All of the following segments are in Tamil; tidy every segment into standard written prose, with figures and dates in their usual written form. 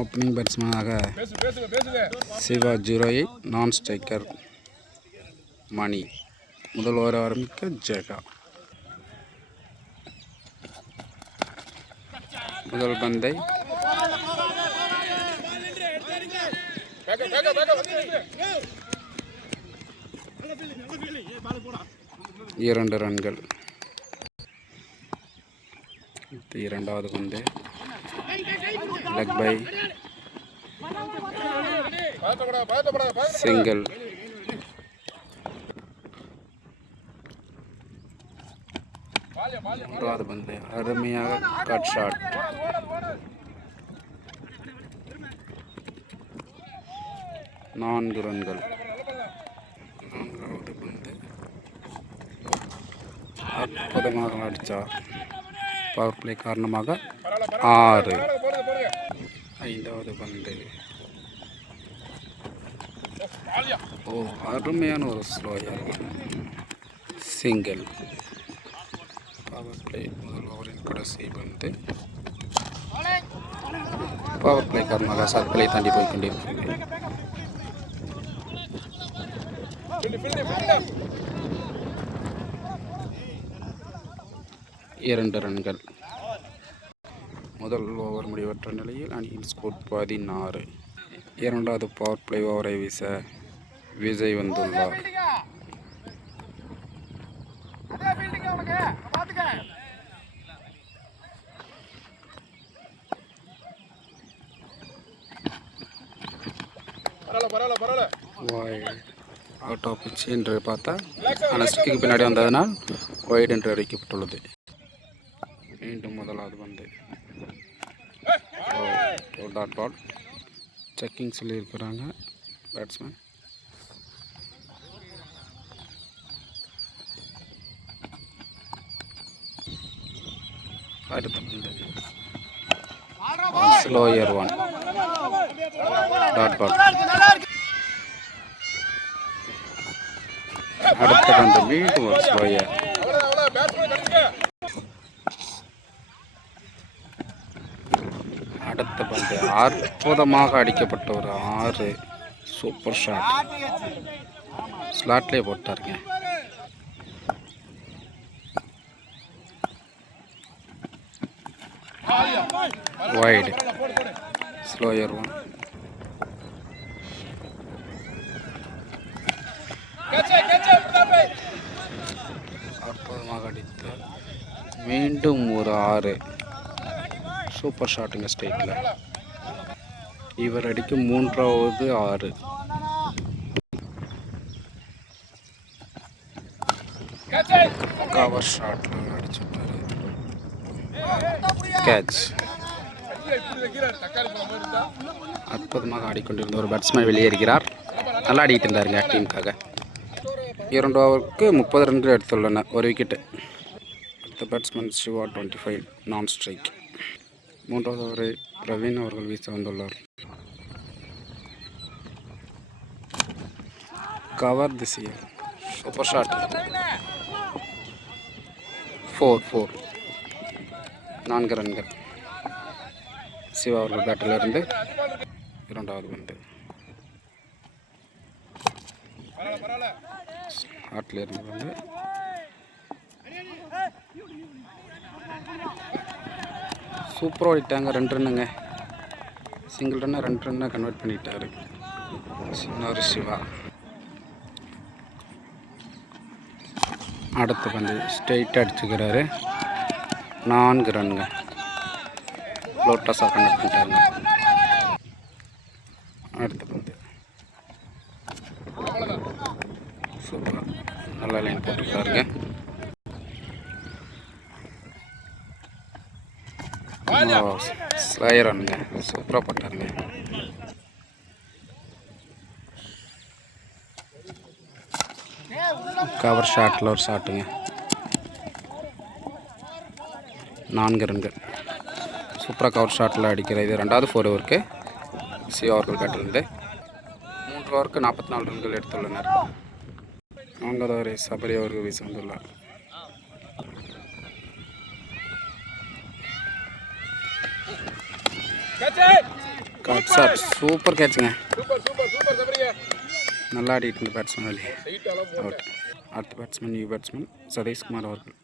ஓப்பனிங் பேட்ஸ்மேனாக சிவா 08 நான் ஸ்ட்ரைக்கர் மணி. முதல் ஓவர் ஆரம்பிக்க ஜெகா. முதல் பந்தை இரண்டு ரன்கள். இரண்டாவது பந்து லெக் பை சிங்கிள். மூன்றாவது பந்து அருமையாக கட் ஷாட். நான்கு ரன்கள். நான்காவது பந்து அற்புதமாக அடித்தார். பவர் பிளே காரணமாக 6. ஐந்தாவது பந்து அருமையான ஒரு ஸ்லோயர் சிங்கிள். பவர் பிளே முதல் ஓவரின் கடைசி பந்து. பவர் பிளே காரணமாக சர்க்கிளை தாண்டி போய் கொண்டிருக்கிறது. 2 ரன்கள். முதல் ஓவர் முடிவற்ற நிலையில் அணியின் ஸ்கோர் 16. இரண்டாவது பவர் பிளே ஓவரை வீச விஜய் வந்துள்ளார். அவுட் ஆஃப் பிட்ச் என்று பார்த்தா ஆனால் ஸ்டிக்கு பின்னாடி வந்ததனால் வைட் என்று அறிவிக்கப்பட்டுள்ளது. மீண்டும் முதலாவது பந்து டாட் பால். செக்கிங் சொல்லியிருக்கிறாங்க பேட்ஸ்மேன். அடுத்த பந்து ஸ்லோயர் 1 டாட் பால். அடுத்த பந்து மீண்டும் ஒரு ஸ்லோயர். அடுத்த பந்து அற்புதமாக அடிக்கப்பட்ட ஒரு 6 சூப்பர் ஷாட். ஸ்லாட்லேயே போட்டாருங்க. Wide slower 1. அற்புதமாக அடித்த மீண்டும் ஒரு 6 சூப்பர் ஷாட்டுங்க ஸ்ட்ரைட்டில். இவர் அடிக்கும் மூன்றாவது 6. கவர் ஷாட்டில் அடிச்சுட்டாரு. கேட்ச். அற்புதமாக ஆடிக்கொண்டிருந்த ஒரு பேட்ஸ்மேன் வெளியேறுகிறார். நல்லா ஆடிக்கிட்டு இருந்தாருங்க டீமுக்காக. 2 ஓவருக்கு 30 ரன்கள் எடுத்துள்ளனர். ஒரு விக்கெட்டு. அடுத்த பேட்ஸ்மேன் சிவா 25 நான் ஸ்ட்ரைக். மூன்றாவது ஓவரை பிரவீன் அவர்கள் வீச வந்துள்ளார். கவர் திசையில் சூப்பர் ஷாட். 4 4 ரன்கள். சிவா அவர்கள் பேட்டில் இருந்து இரண்டாவது பந்து ஹாட்டில் இருந்து வந்து சூப்பராக ஓடிட்டாங்க. 2 ரன்னுங்க. சிங்கிள் ரன்னை 2 ரன்னை கன்வெர்ட் பண்ணிட்டாரு சின்ன சிவா. அடுத்த பந்து ஸ்ட்ரெயிட்டாக அடிச்சுக்கிறாரு. 4 ரன்னுங்க. லோட்டஸாக கன்வெர்ட் பண்ணிட்டாருங்க. அடுத்த பந்து சூப்பர் நல்லா லைன் போட்டுருக்காருங்க. ஸ்லையர் ரன்னுங்க. சூப்பராக போட்டாருங்க. கவர் ஷாட்டில் ஒரு ஷாட்டுங்க. 4 ரன்கள். சூப்பராக கவர் ஷாட்டில் அடிக்கிற இது 2வது 4 ஓவருக்கு சிவா அவர்கள் பேட்டிலிருந்து 3 ஓவருக்கு 44 ரன்கள் எடுத்துள்ளனர். 4வது ஓவரை சபரி அவர்கள் வீச வந்துள்ளார். கட் ஷாட் சூப்பர் கேட்சுங்க. நல்லா ஆடிட்டு இருந்த பேட்ஸ்மேன் வெளியே அவுட். அடுத்த பேட்ஸ்மேன் நியூ பேட்ஸ்மேன் சதீஷ்குமார் அவர்கள்.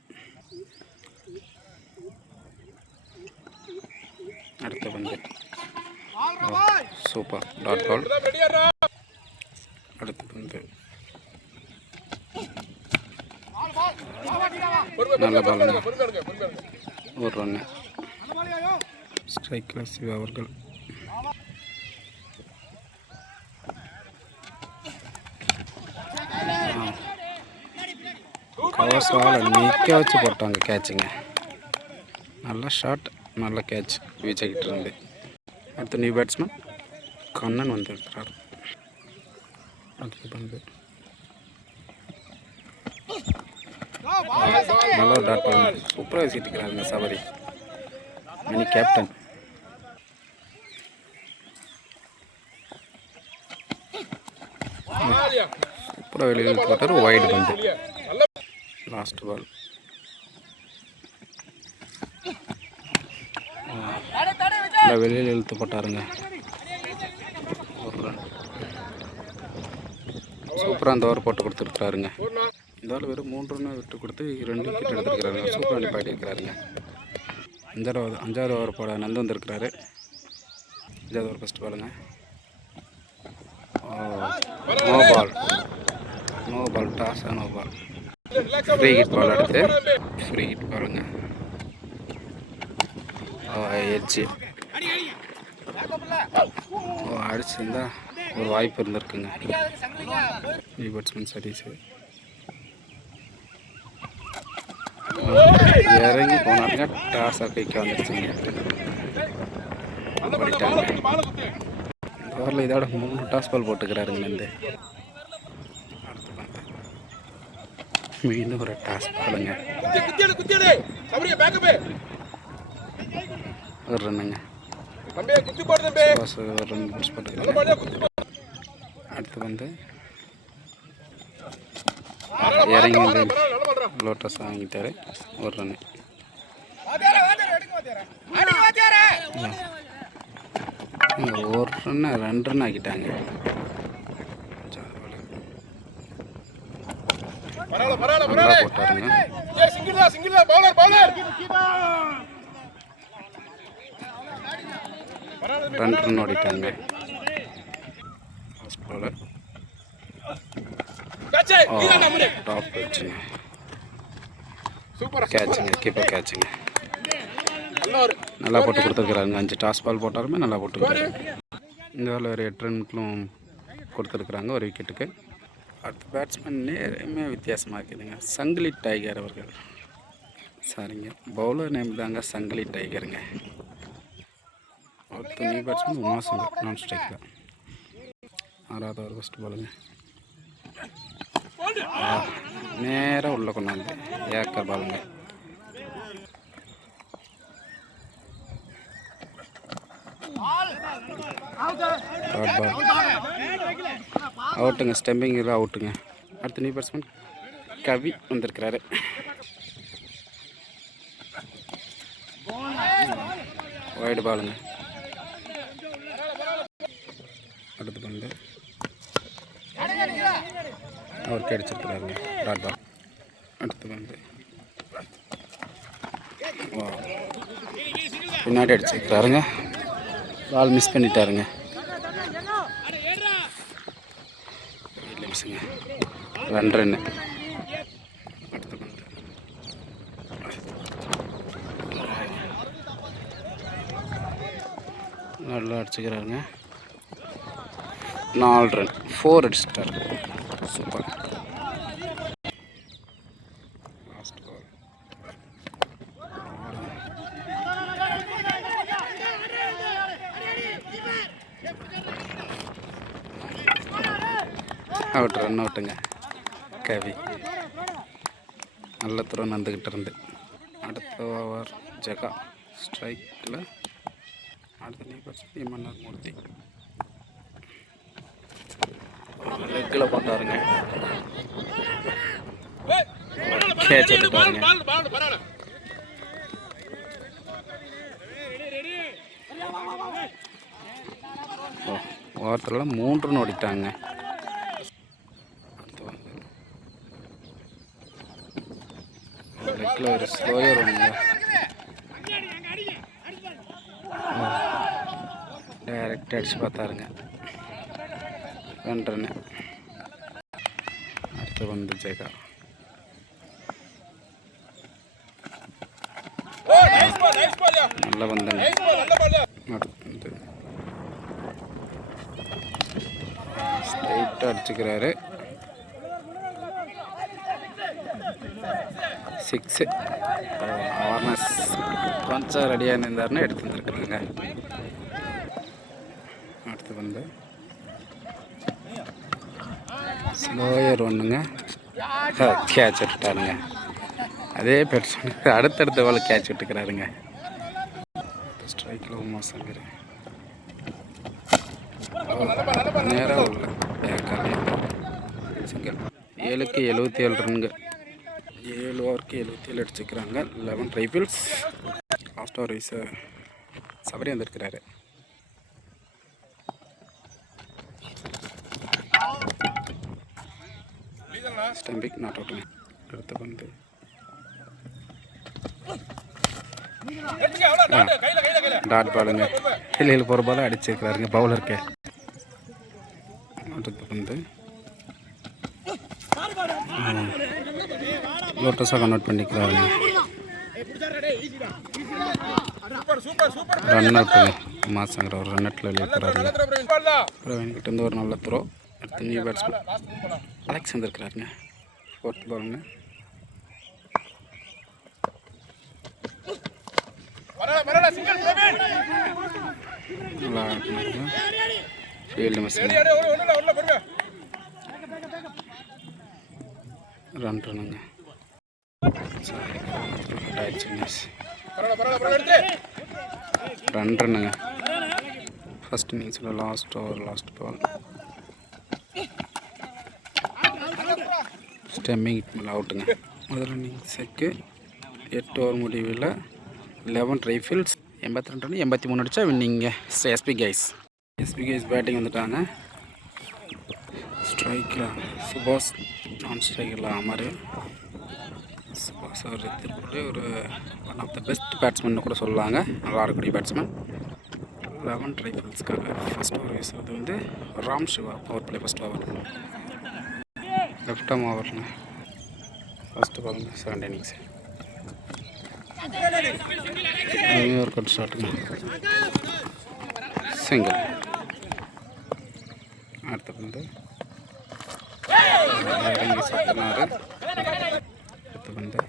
அடுத்த பந்து சூப்பர் டாட் பால். அடுத்த பந்து நல்ல பால், ஒரு ரன்னு. ஸ்ட்ரைக்கில் சிவா அவர்கள். கவர்ஸால் நிற்க வச்சு போட்டாங்க கேட்சுங்க. நல்ல ஷாட், நல்ல கேட்ச் விஜய்கிட்ட இருந்து. அடுத்த நியூ பேட்ஸ்மேன் கண்ணன் வந்திருக்கிறார். அடுத்த பந்து நல்ல ஒரு டாட் பால், சூப்பராக வீசிட்டுருக்கிறாருங்க சபரி மினி கேப்டன். சூப்பராக வெளியில் போட்டார், வைடு பந்து. லாஸ்ட் பால் வெளியில் இழுத்து போட்டாருங்க, ஒரு ரன். சூப்பராக அந்த ஓவர் போட்டு கொடுத்துருக்குறாருங்க. இந்த ஆள் வெறும் 3 ரன் விட்டு கொடுத்து 2 விக்கெட் எடுத்துருக்கிறாருங்க. சூப்பராக நிப்பாட்டியிருக்கிறாருங்க. அஞ்சாவது ஓவர் போட நந்து வந்திருக்கிறாரு. 5வது ஓவர் ஃபஸ்ட் பாலுங்க. No ball toss, no ball. Free hit ball. அடுத்து ஃப்ரீ ஹிட் பாலுங்க. எட்ஜி அடிச்சிருந்தா ஒரு வாய்ப்பு இருந்திருக்குங்க. நியூ பேட்ஸ்மேன் சதீஷ் இறங்கி போனாருங்க. டாஸாக கைக்க வந்துருச்சுங்க. பண்ணிட்டாங்க. இந்த ஓவரில் இதோட 3 டாஸ் பால் போட்டுக்கிறாருங்க. இந்த மீண்டும் ஒரு டாஸ் பாலுங்க, ஒரு ரன்னுங்க. ஒரு ரன் புஷ் போட்டுக்கிறாங்க. அடுத்து வந்து இறங்கி லோட்டஸ் வாங்கிட்டாரு, ஒரு ரன்னு. ஒரு ரன்னு 2 ரன் ஆக்கிட்டாங்க. நல்லா போட்டாருங்க. 2 ரன் ஓடிட்டாங்க. ஃபர்ஸ்ட் பாலர் டாப் வச்சுங்க, கேட்சுங்க, கீப்பர் கேட்சுங்க. நல்லா போட்டு கொடுத்துருக்குறாங்க. 5 டாஸ் பால் போட்டாலுமே நல்லா போட்டுருக்காரு. இந்த வேலை ஒரு 8 ரன்களும் கொடுத்துருக்குறாங்க ஒரு விக்கெட்டுக்கு. அடுத்த பேட்ஸ்மேன் நேரமே வித்தியாசமாக இருக்குதுங்க. சங்கிலி டைகர் அவர்கள். சரிங்க, பவுலர் நேம் தாங்க சங்கிலி டைகருங்க. அடுத்த நியூ பேட்ஸ்மேன் உமாசங்கர், நான் ஸ்ட்ரைக்கில். 6வது ஓவர் ஃபஸ்ட் பாலுங்க. நேராக உள்ள கொண்டாந்து ஏக்கர் பாலுங்க. அவுட்டுங்க, ஸ்டம்பிங் இல்லை, அவுட்டுங்க. அடுத்த நியூ பேட்ஸ்மேன் கவி வந்திருக்கிறாரு. வைடு பாலுங்க. அடுத்த பந்து அவருக்கு அடிச்சிருக்கிறாருங்க, டாட் பால். அடுத்த பந்து பின்னாடி அடிச்சிருக்கிறாருங்க, பால் மிஸ் பண்ணிட்டாருங்க. மிஸ்ஸுங்க, 2 ரன்னு. அடுத்த பந்து நல்லா அடிச்சுக்கிறாருங்க, 4 ரன், 4 அடிச்சிட்டாரு. Super. Last ball out, run அவுட்டுங்க. கவி நல்ல தூரம் வந்துக்கிட்டு இருந்து. அடுத்த ஓவர் ஜெகா ஸ்ட்ரைக்கில். அடுத்த நியூ பேட்ஸ்மேன் எம்என்ஆர் மூர்த்தி லெக்கில் போட்டாருங்க, கேட்ச் எடுத்தாருங்க. ஓவரத்தில் 3 ரன் ஓடிட்டாங்க. லெக்கில் ஒரு ஸ்லோயர் ஒன்று டைரக்டாக அடிச்சு பார்த்தாருங்க. 2 ரன்னு. அடுத்து வந்து ஜெயகா. நல்ல பந்துங்க. அடுத்து ஸ்ட்ரைட்டாக அடிச்சுக்கிறாரு. 6. அவேர்னஸ் கொஞ்சம் ரெடியாக இருந்தாருன்னா எடுத்து வந்துருக்குறாங்க. அடுத்து வந்து ஸ்லோயர் ஒன்றுங்க. கேட்ச் விட்டுட்டாருங்க. அதே பேட்ஸ்மேனுக்கு அடுத்தடுத்த பால் கேட்ச் விட்டுக்கிறாருங்க. ஸ்ட்ரைக்கில் உமாசங்கர் நேராக உள்ள சிங்கிள். 7க்கு 77 ரன்னுங்க. 7 ஓவருக்கு 77 அடிச்சுக்கிறாங்க. 11 ரைஃபிள்ஸ். லாஸ்ட் ஓவர் வைஸை சபரி வந்திருக்கிறாரு. ஸ்டம்பிக் நாட் அவுட்டுங்க. அடுத்த பந்து டாட் பாலுங்க. ஹில்லில் போகிற பால் அடிச்சிருக்கிறாருங்க பவுலருக்கு. அடுத்த பந்து லோட்டஸாக கன்வெர்ட் பண்ணிக்கிறாருங்க. ரன் அவுட்டுங்க. உமாசங்கர் ஒரு ரன் அவுட்டில் வெளியேறாருங்க. பிரவீன்கிட்ட இருந்து ஒரு நல்ல த்ரோ. அடுத்து நியூ பேட்ஸ்மேன் அலெக்ஸ் வந்திருக்கிறாருங்க. 4th பாலுங்க. நல்லா இருக்குங்க. Field missing. 2 ரன்னுங்க. ரன் ரன்னுங்க. ஃபர்ஸ்ட் இன்னிங்ஸில் last over last ball. Stumping மேலே அவுட்டுங்க. முதல் இன்னிங்ஸுக்கு 8 ஓவர் முடிவில் 11 ரைஃபிள்ஸ். 82 ரன் 83 அடித்தா வின்னிங்க. எஸ்பி கைஸ் பேட்டிங் வந்துட்டாங்க. ஸ்ட்ரைக்கில் சுபாஷ், நான் ஸ்ட்ரைக்கில் அமர். சுபாஷ் அவர் திருப்பி ஒரு one of the best batsman கூட சொல்லலாங்க. நல்லா இருக்கக்கூடிய பேட்ஸ்மேன். 11 ரைஃபிள்ஸ்க்காக ஃபஸ்ட் ஓவர் வீசுறது வந்து Ram Siva. Power play first over. Left arm ஓவருங்க. ஃபஸ்ட்டு பாருங்க 2nd இன்னிங்ஸ். ஒரு கட் ஷாட்டுங்க. சிங்கிள். அடுத்த பந்து இறங்கி சத்தினாரு. அடுத்த பந்து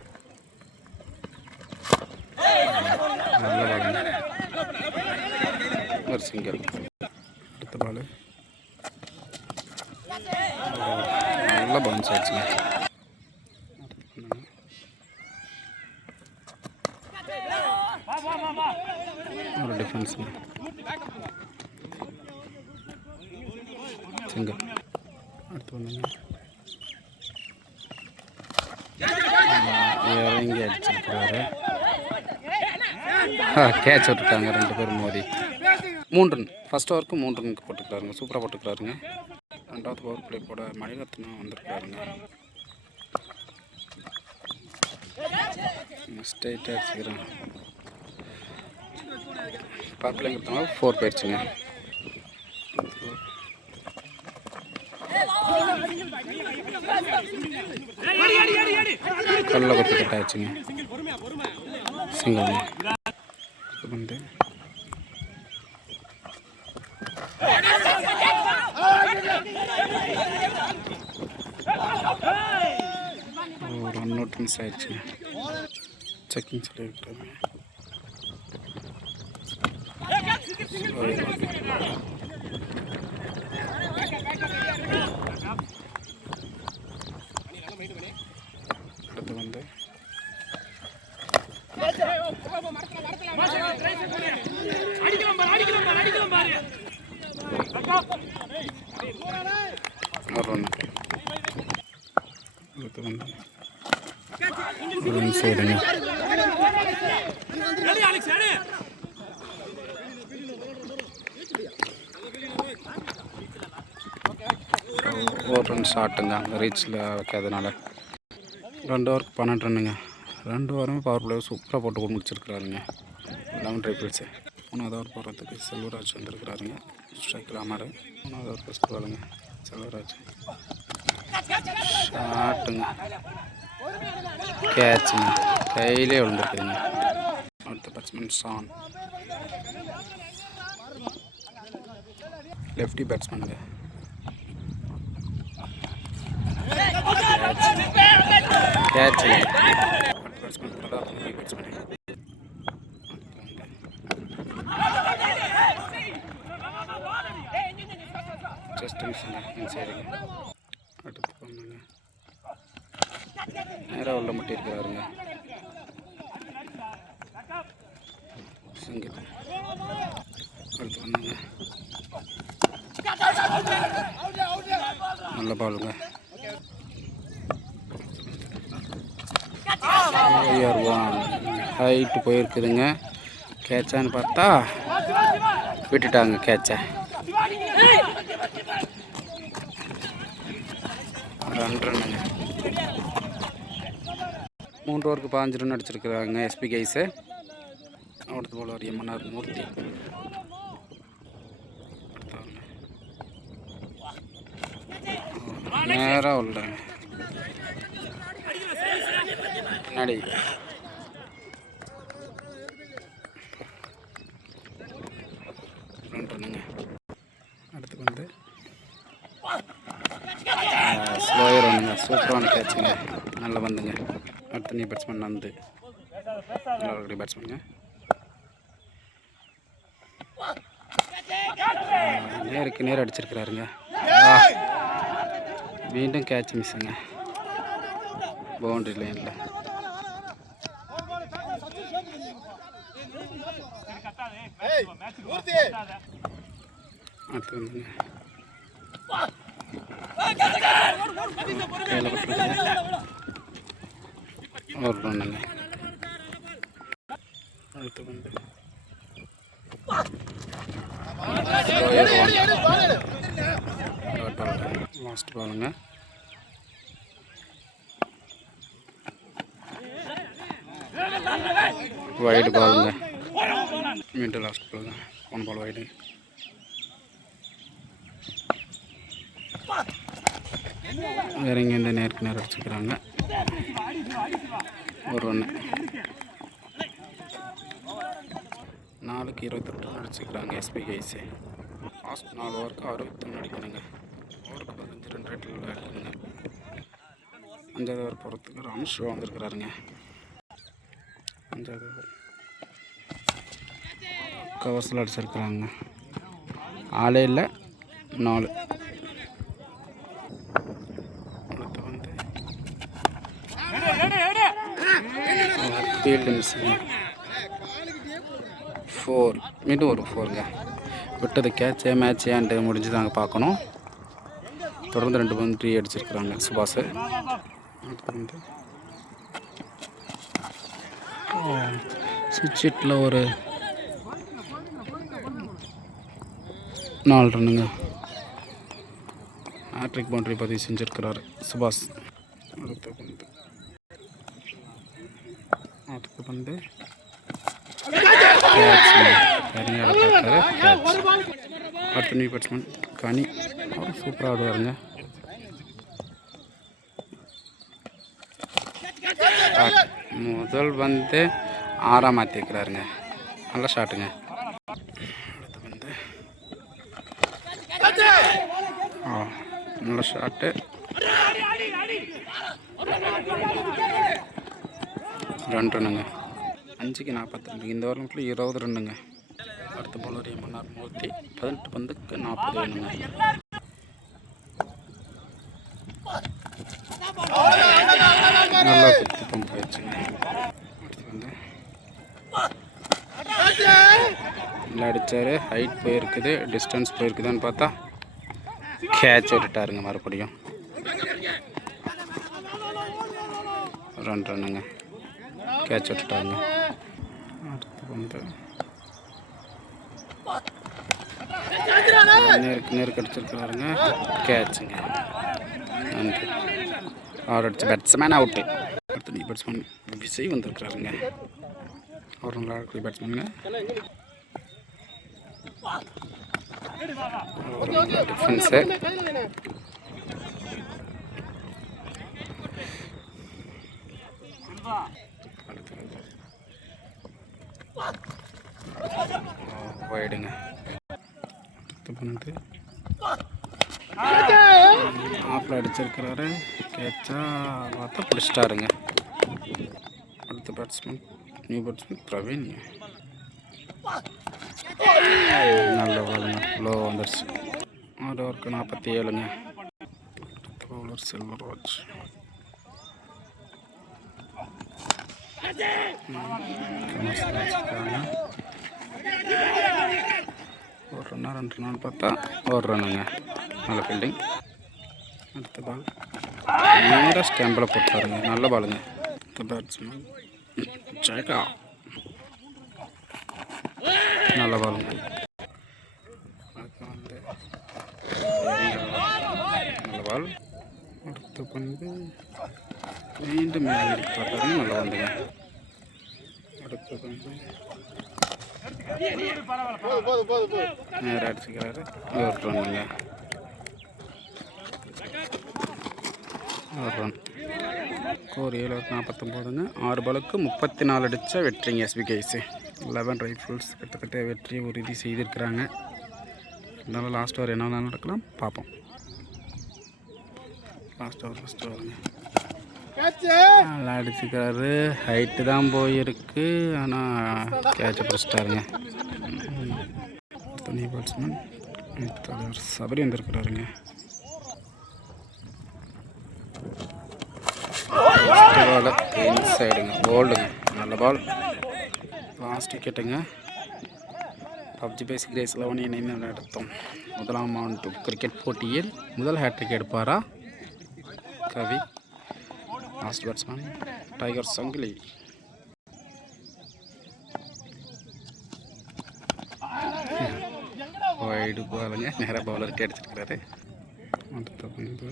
நல்ல பாலுங்க. ஒரு சிங்கிள். அடுத்த பால் நல்ல பவுன்ஸ் ஆச்சுங்க. ஒரு டிஃபென்ஸுங்க. சிங்கிள். அடுத்து வந்துங்க இறங்கி அடிச்சிருக்கிறாரு. கேட்ச் விட்டுருக்காங்க 2 பேரும் மோதி. 3 ரன். ஃபஸ்ட் ஓவருக்கு 3 ரனுக்கு போட்டுக்கிறாருங்க. சூப்பராக போட்டுக்கிறாருங்க. 2வது பவர் பிளே போட மணிரத்னம் வந்திருக்காருங்க. ஸ்ட்ரைட்டாக அடிச்சுக்கிறேன். பார்க்கலங்கிறதுனால 4 போயிடுச்சுங்க. கல்ல கொத்து கட் ஆயிடுச்சுங்க. சிங்கிள். வந்து ரன் அவுட் மிஸ் ஆயிடுச்சுங்க. செக்கிங் சொல்லியிருக்காங்க. அடுத்து வந்து அடுத்து வந்து சைடுங்க. ஒரு ரன் ஷாட்டுங்க அந்த ரீச்சில் வைக்காதனால. 2 ஓவருக்கு 12 ரன்னுங்க. 2 ஓவருமே பவர் பிளே சூப்பராக போட்டு முடிச்சிருக்கிறாருங்க. 11 ட்ரிபிள்ஸு. 3வது ஓவர் போடுறதுக்கு செல்வராஜ் வந்திருக்கிறாருங்க. ஸ்ட்ரைக்கில் அமர். 3வது ஓவர் ஃபஸ்ட் பாலுங்க. செல்வராஜ் ஷாட்டுங்க, கேட்சுங்க, கையிலே விழுந்துருக்குதுங்க. அடுத்த பேட்ஸ்மேன் ஷான், லெஃப்டி பேட்ஸ்மேனுங்க. கேட்ச் பேட்ஸ்மேன் பேட்ஸ்மேன் ஜஸ்ட் மிஸ்ஸுங்க இன்சைடுங்க. அடுத்து பண்ணுங்க, நேராக உள்ள மட்டும் இருக்கிறாருங்க. சிங்கிள். அடுத்து பண்ணுங்க, நல்ல பாலுங்க. ஹைட்டு போயிருக்குதுங்க. கேட்சான்னு பார்த்தா விட்டுட்டாங்க கேட்சை. 2 ரன்னுங்க. 3 ஓவருக்கு 15 ரன் அடிச்சிருக்கிறாங்க எஸ்பி கைஸு. அடுத்த போல ஒரு எம்என்ஆர் மூர்த்தி. நேராக உள்ளாங்க பின்னாடி. ரன்னுங்க. அடுத்து வந்து ஸ்லோயர் வந்துங்க, சூப்பரான கேட்சுங்க, நல்லா வந்துங்க. அடுத்து நீ பேட்ஸ்மேன் வந்து நல்ல பேட்ஸ்மேனுங்க. நேருக்கு நேர் அடிச்சிருக்கிறாருங்க. மீண்டும் கேட்ச் மிஸ்ஸுங்க பவுண்டரி லைனில். அடுத்து வந்துங்க கையில் பட்டுருக்குங்க. ஒரு ரன்னுங்க. அடுத்து வந்து லாஸ்ட் பாலுங்க. வைடு பாலுங்க. மீண்டும் லாஸ்ட் பாலுங்க. 1 பால் வைடு. வேற எங்கே இந்த நேருக்கு நேரம் அடிச்சுக்கிறாங்க. ஒரு ரன்னு. 4க்கு 28 ரன் அடிச்சுக்கிறாங்க எஸ்பி கைஸு. லாஸ்ட் 4 ஓவருக்கு 61 அடிக்கணுங்க. ஓவருக்கு 15 ரன் ரேட்டில் அடிக்கணுங்க. 5வது ஓவர் போகிறதுக்கு ராம்ஷோ வந்திருக்கிறாருங்க. 5வது ஓவர் கவர்ஸில் அடிச்சிருக்கிறாங்க. ஆளே இல்லை, 4. அடுத்து வந்து ஃபீல்டு மிஸ்ஸுங்க. 4. மீண்டும் ஒரு 4ங்க. விட்டது கேட்சே மேட்சேன்ட்டு முடிஞ்சு தாங்க பார்க்கணும். தொடர்ந்து 2 பவுண்டரி அடிச்சிருக்கிறாங்க சுபாஷ். அடுத்து வந்து சுவிட்ச் ஹிட்டில் ஒரு 4 ரன்னுங்க. ஹேட்ரிக் பவுண்டரி பதிவு செஞ்சுருக்கிறார் சுபாஷ். அடுத்து வந்து அடுத்த நியூ பேட்ஸ்மேன் கனி. அவர் சூப்பராக ஆடுவாருங்க. முதல் வந்து 6ஆம் மாற்றிருக்கிறாருங்க. நல்ல ஷாட்டுங்க. அடுத்து வந்து நல்ல ஷாட்டு. 2 ரன்னுங்க. 5க்கு 42. இந்த ஓவர் மட்டும் 20 ரன்னுங்க. அடுத்த பவுலர் எம்என்ஆர் மூர்த்தி. 18 பந்துக்கு 40 வேணுங்க. நல்லா குத்தி பம்ப் ஆயிடுச்சுங்க. அடுத்து வந்து நல்லா அடித்தார். ஹைட் போயிருக்குது, டிஸ்டன்ஸ் போயிருக்குதான்னு பார்த்தா கேட்ச் விட்டுட்டாருங்க. மறுபடியும் 2 ரன்னுங்க. கேட்ச் விட்டுட்டாருங்க. அடுத்து வந்து நேருக்கு நேருக்கு அடிச்சிருக்கிறாருங்க. கேட்சுங்க. வந்து ஆறு அடிச்ச பேட்ஸ்மேன் அவுட்டு. அடுத்து நியூ பேட்ஸ்மேன் விஜய் வந்திருக்கிறாருங்க. ஒரு நல்லா இருக்கிற பேட்ஸ்மேனுங்க. டிஃபென்ஸு போயிடுங்க. அடுத்து பண்ணிட்டு ஆஃபில் அடிச்சிருக்கிறாரு. கேட்சா பார்த்தா பிடிச்சிட்டாருங்க. அடுத்த பேட்ஸ்மேன் நியூ பேட்ஸ்மேன் பிரவீன். நல்ல பாலுங்க. லோ வந்துடுச்சு. 6 ஓவருக்கு 47ங்க. பவுலர் செல்வராஜ். ஒரு ரன்னா 2 ரன் பார்த்தா ஒரு ரன்னுங்க. நல்ல ஃபீல்டிங். அடுத்த பால் நேராக ஸ்டம்பில் போட்டாருங்க. நல்ல பாலுங்க. அடுத்த பேட்ஸ்மேன் ஜெயகா. நல்ல பாலுங்க. வந்து நல்ல பால். அடுத்து வந்து மீண்டும் மேலே பார்த்தாருங்க. நல்லா வந்துங்க. அடுத்து வந்து நேராக அடிச்சுக்கிறாரு. ஒரு ரன்னுங்க. ஒரு ரன். ஸ்கோர் 7 ஓவருக்கு 49ங்க. 6 பாலுக்கு 34 அடித்தா வெற்றிங்க எஸ்பிகேஸு. 11 ரைஃபிள்ஸ் கிட்டத்தட்ட வெற்றியை உறுதி செய்திருக்கிறாங்க. இருந்தாலும் லாஸ்ட் ஓவர் என்ன வேணாலும் நடக்கலாம், பார்ப்போம். லாஸ்ட் ஓவருங்க. நல்லா அடிச்சுக்கிறாரு. ஹைட்டு தான் போயிருக்கு, ஆனால் கேட்சை பிடிச்சிட்டாருங்க. தனி பேட்ஸ்மேன் சபரி வந்திருக்கிறாருங்க. பால் இன்சைடுங்க. போல்டுங்க. நல்ல பால். லாஸ்ட் விக்கெட்டுங்க. பப்ஜி பேசிக் ரேஸ் 11 இணைந்து நடத்தும் முதலாம் ஆண்டு கிரிக்கெட் போட்டியில் முதல் ஹேட்ரிக் எடுப்பாரா கவி? லாஸ்ட் பேட்ஸ்மேன் டைகர் சங்கிலி. வைடு பாலுங்க. நேராக பவுலருக்கு அடிச்சிருக்கிறாரு. அடுத்த வந்து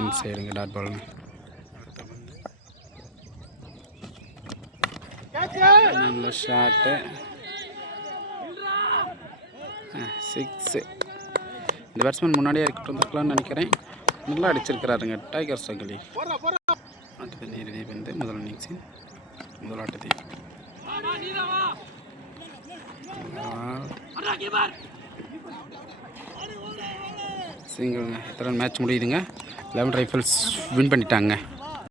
இன்சைடுங்க. டாட் பாலுங்க. நல்ல ஷாட்டு. 6. இந்த பேட்ஸ்மேன் முன்னாடியே இறக்கிட்டு வந்துருக்கலாம்னு நினைக்கிறேன். நல்லா அடிச்சிருக்கிறாருங்க டைகர் சங்கிலி. அடுத்த நீதி வந்து முதல் இன்னிங்ஸின் முதல் ஆட்டத்தில் சிங்கிள்ங்க. இத்தனை மேட்ச் முடியுதுங்க. 11 ரைஃபிள்ஸ் வின் பண்ணிட்டாங்க.